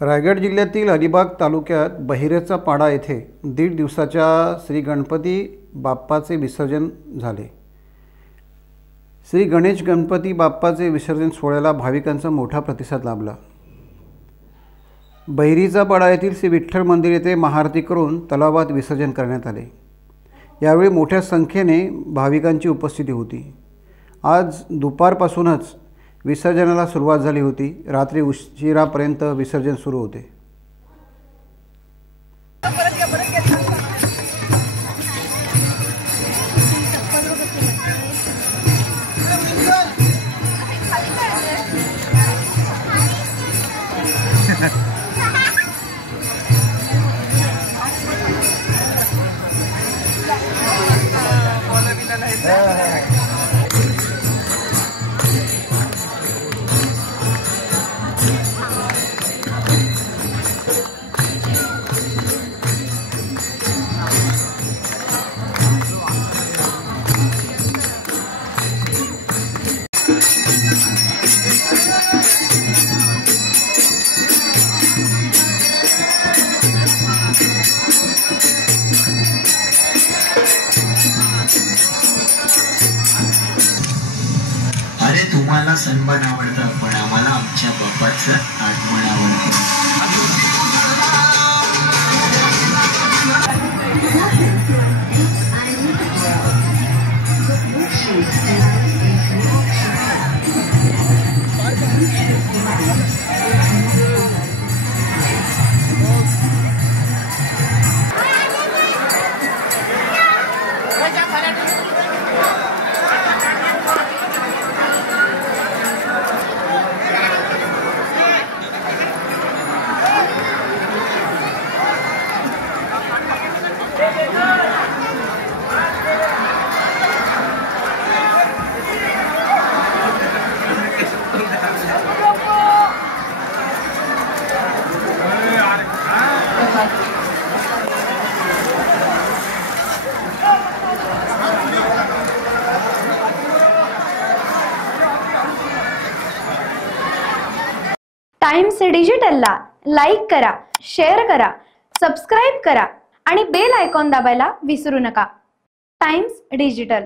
रायगड जिल्ह्यातील अलिबाग तालुक्यात बहिरेचा पाडा येथे 1.5 दिवसाच्या श्री गणपती बाप्पाचे विसर्जन झाले। श्री गणेश गणपती बाप्पाचे विसर्जन सोहळ्याला भाविकांचा मोठा प्रतिसाद लाभला। बहिरीचा पाडा येथील श्री विठ्ठल मंदिर येथे महाआरती करून तलावात विसर्जन करण्यात आले। यावेळी मोठ्या संख्येने भाविकांची उपस्थिती होती। आज दुपारपासूनच विसर्जनाला सुरुवात झाली होती। रात्री उशिरापर्यंत विसर्जन सुरू होते। अरे तुम्हाला सन्मान आवडतं, पण आम्हाला आमच्या बाप्पाचं आगमन आवडतं। टाइम्स डिजिटलला लाईक करा, शेअर करा, सबस्क्राइब करा आणि बेल आयकॉन दाबायला विसरू नका। Times digital.